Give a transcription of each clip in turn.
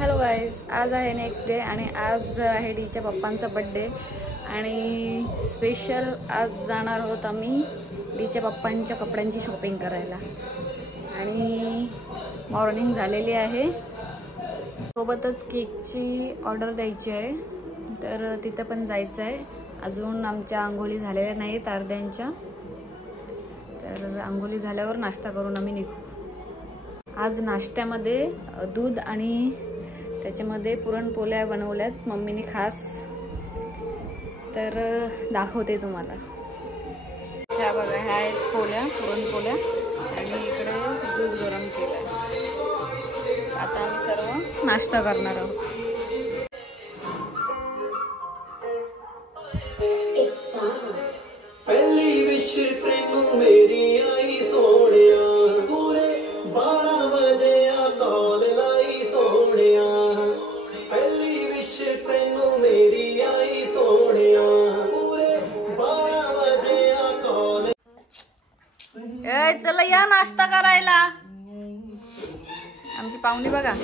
Hello guys, आज आहे next day आणि आज आहे डीच्या पप्पांचा बड्डे आणि स्पेशल आज जाणार आहोत आम्ही डीच्या पप्पांच्या कपड्यांची शॉपिंग करायला आणि मॉर्निंग झालेली आहे. सोबतच केकची ऑर्डर द्यायची आहे तर तिथं पण जायचं आहे. अजून आमच्या अंघोळी झालेल्या नाहीत अर्ध्यांच्या, तर अंघोळी झाल्यावर नाश्ता करून आम्ही निघू. आज नाश्त्यामध्ये दूध आणि त्याच्यामध्ये पुरणपोळ्या बनवल्यात मम्मीने खास, तर दाखवते तुम्हाला. ह्या बघा, ह्या आहेत पोळ्या, पुरणपोळ्या आणि इकडे दूध गरम केलं. आता आम्ही सर्व नाश्ता करणार आहोत. पहली विश तेनू मेरी आई सोनिया, पूरे 12 बजे आ कॉल लाई सोनिया. पहली विश तेनू मेरी आई सोनिया, पूरे 12 बजे आ कॉल. ए चला या नाश्ता करायला. आमची पाहुणी बघा.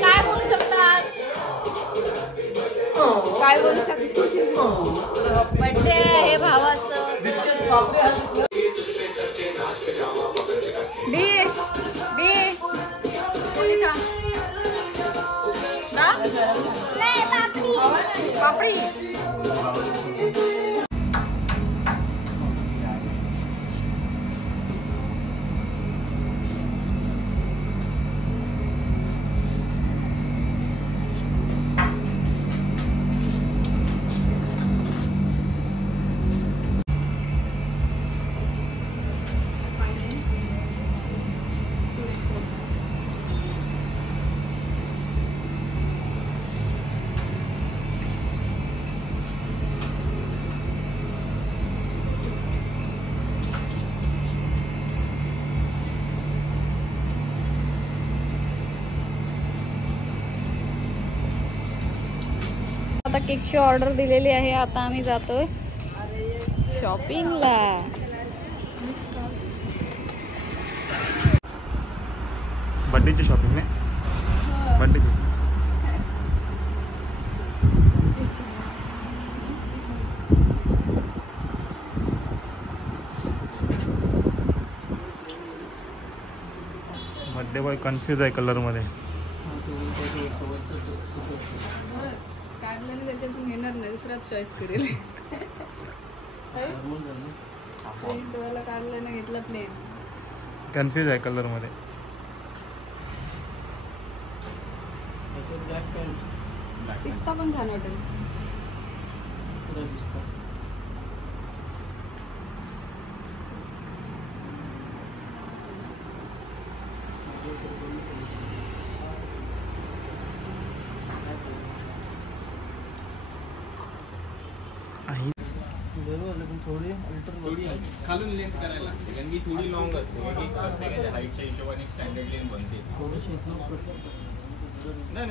काय बोलू शकतात, काय बोलू शकतो. बड्डे आहे भावाचं. डी डी पोलिसा ना पापडी. आता केकची ऑर्डर दिलेली आहे. आता आम्ही जातोय शॉपिंगला. बर्थडेची शॉपिंग नाही, बर्थडेची. बर्थडे बॉय कन्फ्यूज आहे कलर मध्ये. काढलं त्याच्यातून येणार नाही, दुसराच चॉईस करेल. काढलं ना, घेतला प्लेन. कन्फ्यूज आहे कलर मध्ये. पिस्ता पण छान वाटेल. थोडी खालून लेंथ करायला लागते कारण की थोडी लॉंग असते. प्रत्येकाच्या हाईटच्या हिशोबाने स्टँडर्ड लेंथ बनते. नाही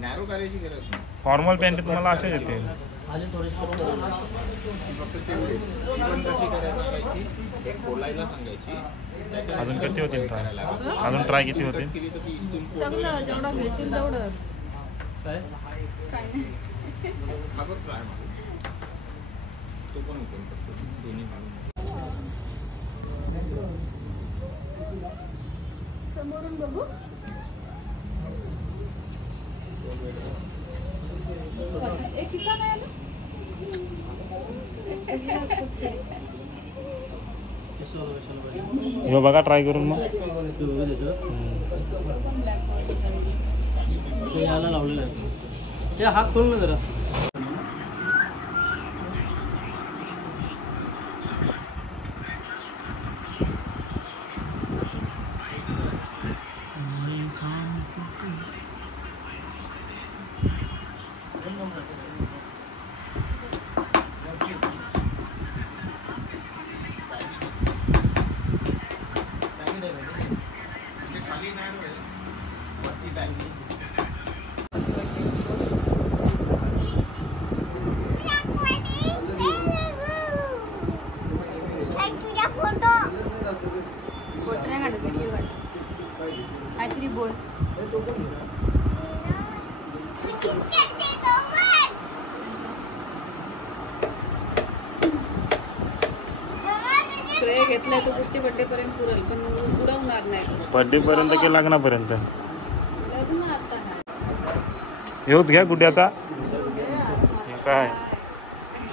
नॅरो करायची गरज नाही. फॉर्मल पॅन्ट तुम्हाला असे येते फक्त तेवढे पण कशी करायला सांगायची, एक खोलायला सांगायची. अजून किती होतील ट्राय? अजून ट्राय किती होतील? सगळं जेवढं भेटतील तेवढं. हा बघ ट्राय मारू, तो पण ओपन करतो दोन्ही काढून. समोरून बघू. एक किस्सा नाही आला. हे बघा ट्राय करून मग. याला लावलेलं आहे ते. हात खोल ना जरा. घेतलाय तो पुढच्या बर्थडे पर्यंत पुरेल, पण उडवणार नाही तो. बर्थडे पर्यंत की लग्नापर्यंत? लग्न आता नाही. हेच घ्या गुड्याचा. हे काय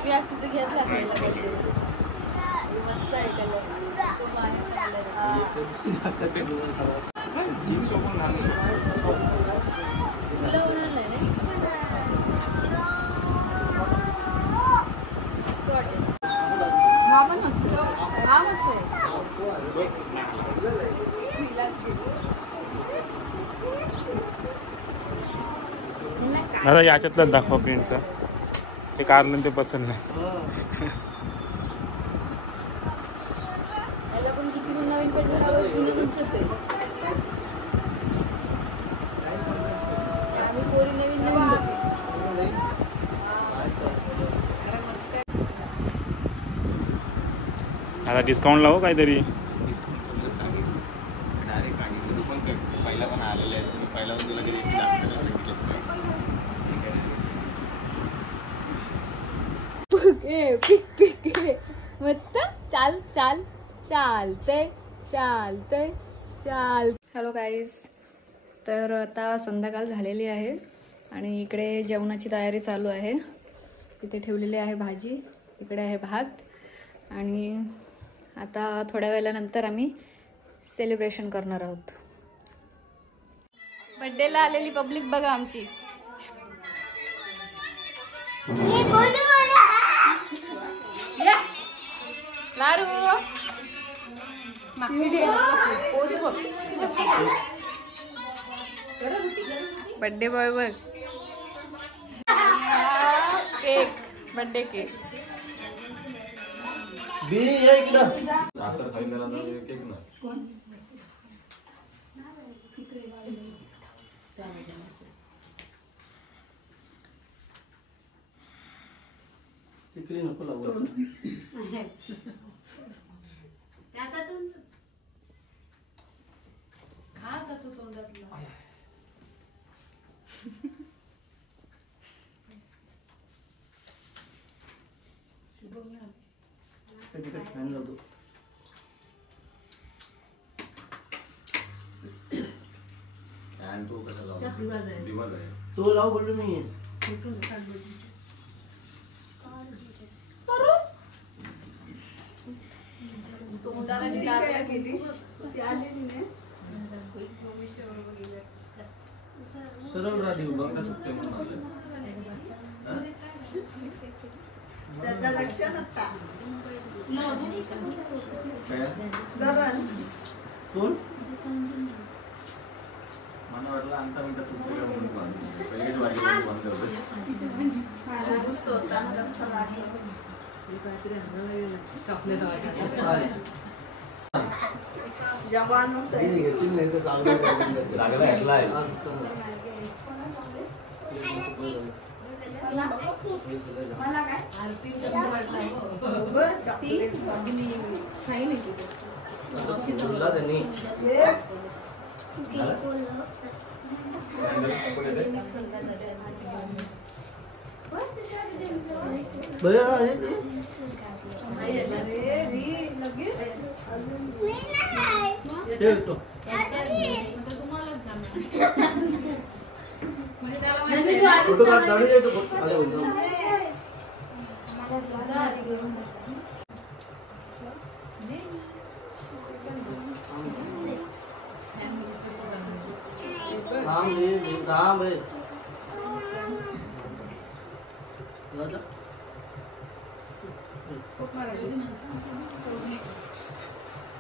मी असं तर घेतला असायला बर्थडे. मस्त आहे कलर तो बाहेरचा कलर. जीन्स ओपन घालू शकतो. तुला होणार नाही रे. हा पण मस्त आहे. हा मस्त आहे. दादा याच्यातलं दाखवा प्रिंटचं. ते कारण ते पसंत नाही. याला पण किती पण नवीन पेट्रोल लावलं जुनं तुमचं ते. आम्ही पोरी नवीन नवीन आता डिस्काउंट लावू काहीतरी. डायरेक्ट सांगितलं तू पण पहिला पण आलेला आहेस. मी पहिला पण तुला कधी जास्त मस्त चाल चाल चालते चालते चाल. हॅलो गाईज, तर आता संध्याकाळ झालेली आहे आणि इकडे जेवणाची तयारी चालू आहे. तिथे ठेवलेली आहे भाजी, इकडे आहे भात आणि आता थोड्या वेळानंतर आम्ही सेलिब्रेशन करणार आहोत. बर्थडेला आलेली पब्लिक बघा आमची. लारू बर्थडे बॉय बघ. Cake, birthday cake. नको लावू. फॅन लावतो. तो लाव बोललो मी. सरळ राहू बघा सुट्टे म्हणून त्याचा लक्ष नसता. कोण मला वाटलं अंता मिनिटात सुट्टे जवान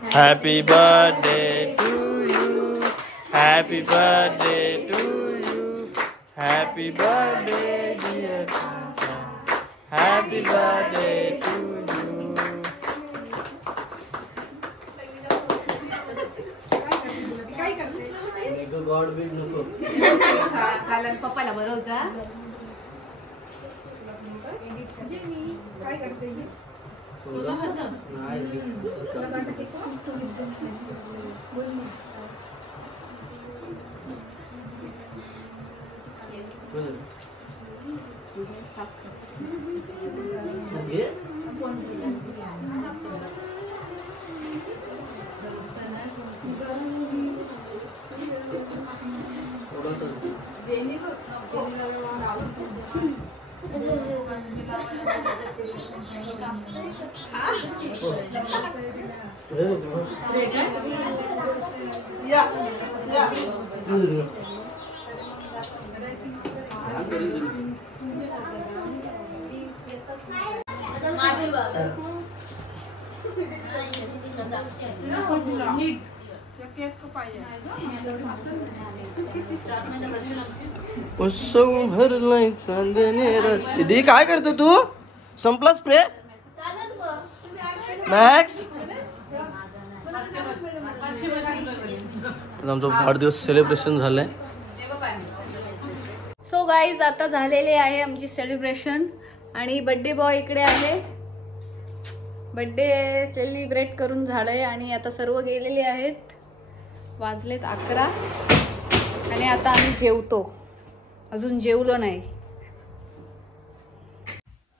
Happy birthday to you. Happy birthday to you. Happy birthday dear Papa. Happy birthday to you. God will नको. खाला पप्पाला बरोबर काय करते. उत्सव भरलाय चांदणे रात. दीदी काय करतो तू? संपला स्प्रे मॅक्स. आमचा वाढदिवस सेलिब्रेशन झालंय. सो गाईज आता झालेले आहे आमची सेलिब्रेशन आणि बर्थडे बॉय इकडे आहे. बर्थडे सेलिब्रेट करून झालंय आणि आता सर्व गेलेले आहेत. वाजलेत 11 आणि आता आम्ही जेवतो. अजून जेवलो नाही.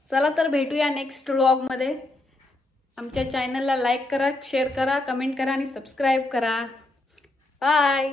चला तर भेटूया नेक्स्ट व्लॉगमध्ये. आमच्या चॅनलला लाईक करा, शेअर करा, कमेंट करा आणि सबस्क्राईब करा. बाय.